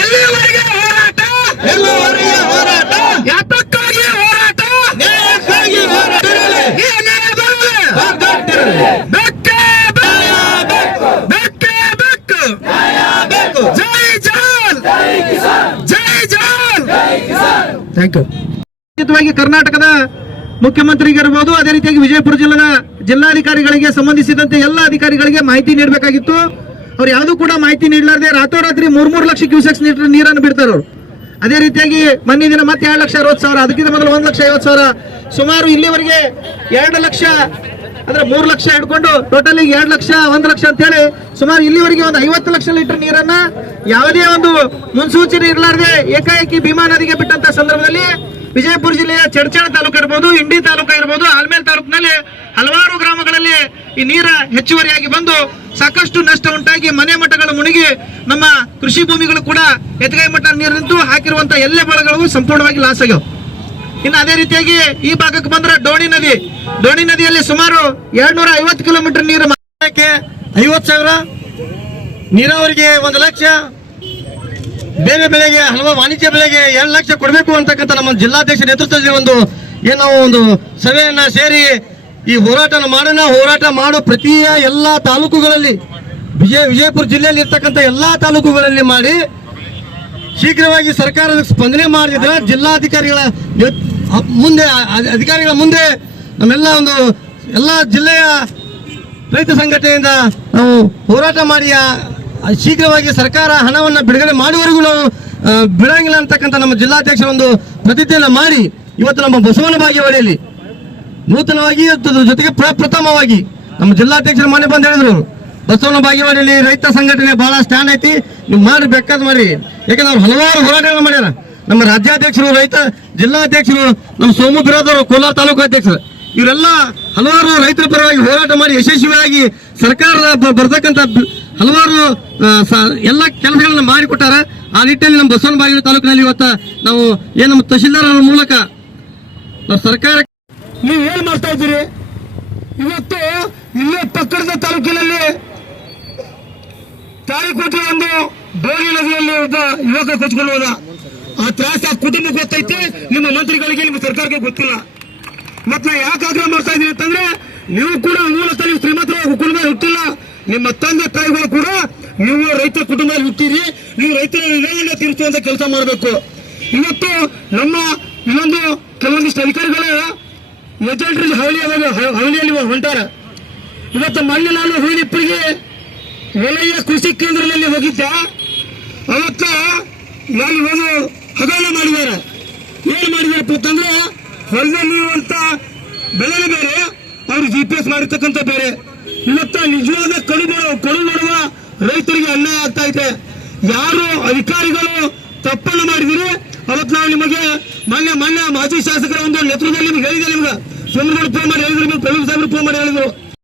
ಎಲ್ಲಿವರೆಗೆ ಹೋರಾಟ, ಯಾತಕ್ಕಾಗಿ ಹೋರಾಟ, ಈ ನ್ಯಾಯ ಬರಲಿ. ಬೆಕ್ಕೆ ಬೇಕು. ಜೈ ಜವಾನ್, ಜೈ ಜವಾನ್. Thank you. ಕರ್ನಾಟಕದ ಮುಖ್ಯಮಂತ್ರಿಗಿರಬಹುದು, ಅದೇ ರೀತಿಯಾಗಿ ವಿಜಯಪುರ ಜಿಲ್ಲಾಧಿಕಾರಿಗಳಿಗೆ ಸಂಬಂಧಿಸಿದಂತೆ ಎಲ್ಲ ಅಧಿಕಾರಿಗಳಿಗೆ ಮಾಹಿತಿ ನೀಡಬೇಕಾಗಿತ್ತು. ಅವ್ರು ಯಾವುದು ಕೂಡ ಮಾಹಿತಿ ನೀಡಲಾರದೆ ರಾತ್ರೋರಾತ್ರಿ 3 ಲಕ್ಷ ಕ್ಯೂಸೆಕ್ಸ್ ನೀರನ್ನು ಬಿಡ್ತಾರೆ ಅವರು. ಅದೇ ರೀತಿಯಾಗಿ ಮೊನ್ನೆ ದಿನ ಮತ್ತೆ 2,60,000, ಅದಕ್ಕಿಂತ ಮೊದಲು 1,50,000, ಸುಮಾರು ಇಲ್ಲಿವರೆಗೆ 2 ಲಕ್ಷ ಅಂದ್ರೆ 3 ಲಕ್ಷ ಹಿಡ್ಕೊಂಡು ಟೋಟಲಿ 2 ಲಕ್ಷ 1 ಲಕ್ಷ ಅಂತ ಹೇಳಿ ಸುಮಾರು ಇಲ್ಲಿವರೆಗೆ ಒಂದು 50 ಲಕ್ಷ ಲೀಟರ್ ನೀರನ್ನ ಯಾವುದೇ ಒಂದು ಮುನ್ಸೂಚನೆ ಇರಲಾರದೆ ಏಕಾಏಕಿ ಭೀಮಾ ನದಿಗೆ ಬಿಟ್ಟಂತ ಸಂದರ್ಭದಲ್ಲಿ ವಿಜಯಪುರ ಜಿಲ್ಲೆಯ ಚಡ್ಚಣ ತಾಲೂಕು ಇರಬಹುದು, ಇಂಡಿ ತಾಲೂಕು ಇರಬಹುದು, ಆಲ್ಮೇಲ್ ತಾಲೂಕಿನಲ್ಲಿ ಹಲವಾರು ಗ್ರಾಮಗಳಲ್ಲಿ ಈ ನೀರ ಹೆಚ್ಚುವರಿಯಾಗಿ ಬಂದು ಸಾಕಷ್ಟು ನಷ್ಟ ಉಂಟಾಗಿ ಮನೆ ಮಠಗಳು ಮುಳುಗಿ ನಮ್ಮ ಕೃಷಿ ಭೂಮಿಗಳು ಕೂಡ ಎತ್ತಗೈ ಮಟ್ಟ ನೀರು ನಿಂತು ಹಾಕಿರುವಂತಹ ಎಲ್ಲೆ ಬೆಳೆಗಳು ಸಂಪೂರ್ಣವಾಗಿ ಲಾಸ್ ಆಗ್ಯಾವ. ಇನ್ನು ಅದೇ ರೀತಿಯಾಗಿ ಈ ಭಾಗಕ್ಕೆ ಬಂದ್ರೆ ಡೋಣಿ ನದಿಯಲ್ಲಿ ಸುಮಾರು 250 ಕಿಲೋಮೀಟರ್ ನೀರು 50,000, ನೀರಾವರಿಗೆ 1 ಲಕ್ಷ, ಬೇರೆ ಬೆಳೆಗೆ ಹಲವಾರು ವಾಣಿಜ್ಯ ಬೆಳೆಗೆ 2 ಲಕ್ಷ ಕೊಡಬೇಕು ಅಂತಕ್ಕಂಥ ನಮ್ಮ ಜಿಲ್ಲಾಧ್ಯಕ್ಷ ನೇತೃತ್ವದಲ್ಲಿ ಒಂದು ಸಭೆಯನ್ನ ಸೇರಿ ಈ ಹೋರಾಟ ಮಾಡೋ ಪ್ರತಿ ಎಲ್ಲಾ ತಾಲೂಕುಗಳಲ್ಲಿ ವಿಜಯಪುರ ಜಿಲ್ಲೆಯಲ್ಲಿ ಇರ್ತಕ್ಕಂಥ ಎಲ್ಲಾ ತಾಲೂಕುಗಳಲ್ಲಿ ಮಾಡಿ ಶೀಘ್ರವಾಗಿ ಸರ್ಕಾರದ ಸ್ಪಂದನೆ ಮಾಡಿದ್ರೆ ಜಿಲ್ಲಾಧಿಕಾರಿಗಳ ಅಧಿಕಾರಿಗಳ ಮುಂದೆ ನಮ್ಮೆಲ್ಲ ಎಲ್ಲ ಜಿಲ್ಲೆಯ ರೈತ ಸಂಘಟನೆಯಿಂದ ನಾವು ಹೋರಾಟ ಮಾಡಿ ಶೀಘ್ರವಾಗಿ ಸರ್ಕಾರ ಹಣವನ್ನು ಬಿಡುಗಡೆ ಮಾಡುವವರೆಗೂ ನಾವು ಬಿಡಂಗಿಲ್ಲ ಅಂತಕ್ಕಂಥ ನಮ್ಮ ಜಿಲ್ಲಾಧ್ಯಕ್ಷರ ಒಂದು ಪ್ರತಿಜ್ಞೆಯನ್ನು ಮಾಡಿ ಇವತ್ತು ನಮ್ಮ ಬಸವನ ಬಾಗೇವಾಡಿಯಲ್ಲಿ ನೂತನವಾಗಿ ಜೊತೆಗೆ ಪ್ರಥಮವಾಗಿ ನಮ್ಮ ಜಿಲ್ಲಾಧ್ಯಕ್ಷರು ಮನೆ ಬಂದು ಹೇಳಿದ್ರು, ಬಸವನ ಬಾಗೇವಾಡಿಯಲ್ಲಿ ರೈತ ಸಂಘಟನೆ ಬಹಳ ಸ್ಟ್ಯಾಂಡ್ ಐತಿ, ನೀವು ಮಾಡಿ ಬೇಕಾದ್ ಮಾಡಿ. ಯಾಕಂದ್ರೆ ಅವ್ರು ಹಲವಾರು ಹೋರಾಟಗಳನ್ನು ಮಾಡ್ಯಾರ. ನಮ್ಮ ರಾಜ್ಯಾಧ್ಯಕ್ಷರು, ಜಿಲ್ಲಾಧ್ಯಕ್ಷರು, ನಮ್ಮ ಸೋಮು ಬಿರಾದವರು, ಕೋಲಾರ ತಾಲೂಕು ಅಧ್ಯಕ್ಷರು, ಇವರೆಲ್ಲ ಹಲವಾರು ರೈತರ ಪರವಾಗಿ ಹೋರಾಟ ಮಾಡಿ ಯಶಸ್ವಿಯಾಗಿ ಸರ್ಕಾರದ ಬರ್ತಕ್ಕಂಥ ಹಲವಾರು ಎಲ್ಲ ಕೆಲಸಗಳನ್ನ ಮಾಡಿಕೊಟ್ಟಾರ. ಆ ನಿಟ್ಟಿನಲ್ಲಿ ನಮ್ಮ ಬಸವನ ಬಾಗೇವಾಡಿ ತಾಲೂಕಿನಲ್ಲಿ ಇವತ್ತು ನಾವು ನಮ್ಮ ತಹಶೀಲ್ದಾರ್ ಮೂಲಕ ನಾವು ಸರ್ಕಾರ ನೀವು ಏನ್ ಮಾಡ್ತಾ ಇದ್ದೀರಿ? ಇವತ್ತು ಇಲ್ಲೇ ಪಕ್ಕದ ತಾಲೂಕಿನಲ್ಲಿ ತಾಳಿಕೋಟೆ ಒಂದು ಡೋಣಿ ನದಿಯಲ್ಲಿ ಒಬ್ಬ ಯುವಕ ಕೊಚ್ಕೊಂಡು ಹೋದ. ಆ ತ್ರಾಸ ಆ ಕುಟುಂಬಕ್ಕೆ ಗೊತ್ತೈತೆ, ನಿಮ್ಮ ಮಂತ್ರಿಗಳಿಗೆ ನಿಮ್ಮ ಸರ್ಕಾರಕ್ಕೆ ಗೊತ್ತಿಲ್ಲ. ಮತ್ತೆ ನಾ ಯಾಕೆ ಆಗ್ರಹ ಮಾಡ್ತಾ ಇದ್ದೀನಿ ಅಂತಂದ್ರೆ, ನೀವು ಕೂಡ ಮೂಲತಃ ನೀವು ಶ್ರೀಮಂತರ ಕುಟುಂಬದಲ್ಲಿ ಹುಟ್ಟಿಲ್ಲ. ನಿಮ್ಮ ತಂದೆ ತಾಯಿಗಳು ಕೂಡ ನೀವು ರೈತರ ಕುಟುಂಬದಲ್ಲಿ ಹುಟ್ಟಿರಿ. ನೀವು ರೈತರ ಋಣವನ್ನು ತೀರಿಸುವಂತ ಕೆಲಸ ಮಾಡಬೇಕು. ಇವತ್ತು ನಮ್ಮ ಇನ್ನೊಂದು ಕೆಲವೊಂದಿಷ್ಟು ಅಧಿಕಾರಿಗಳು ಏಜೆಂಟ್ರಲ್ಲಿ ಹವಳಿಯಲ್ಲಿ ಹೊಂಟಾರ. ಇವತ್ತು ಮೊನ್ನೆ ನಾನು ಹೂವಿನಿಪ್ಪರಿಗೆ ವಲಯ ಕೃಷಿ ಕೇಂದ್ರದಲ್ಲಿ ಹೋಗಿದ್ದೆ. ಅವತ್ತ ನಾನು ಒಂದು ಹಗರಣ ಮಾಡಿದ್ದಾರೆ. ಏನ್ ಮಾಡಿದಾರಪ್ಪ ಅಂತಂದ್ರೆ, ಹೊಲದಲ್ಲಿ ಇರುವಂತ ಬೆಳೆನೇ ಬೇರೆ, ಅವ್ರು GPS ಮಾಡಿರ್ತಕ್ಕಂಥ ಬೇರೆ. ಇವತ್ತ ನಿಜವಾದ ಕಡು ಮಾಡುವ ರೈತರಿಗೆ ಅನ್ಯಾಯ ಆಗ್ತಾ ಇದೆ. ಯಾರು ಅಧಿಕಾರಿಗಳು ತಪ್ಪನ್ನು ಮಾಡಿದಿರಿ, ಅವತ್ತು ನಾವು ನಿಮಗೆ ಮೊನ್ನೆ ಮಾಜಿ ಶಾಸಕರ ಒಂದು ನೇತೃತ್ವದಲ್ಲಿ ನಿಮ್ಗೆ ಹೇಳಿದೆ. ನಿಮ್ಗೆ ಸೋಮಗೌಡ ಫೋನ್ ಮಾಡಿ ಹೇಳಿದ್ರು, ಪ್ರವೀಣ್ ಸಾಹೇಬ್ರು ಫೋನ್ ಮಾಡಿ ಹೇಳಿದ್ರು.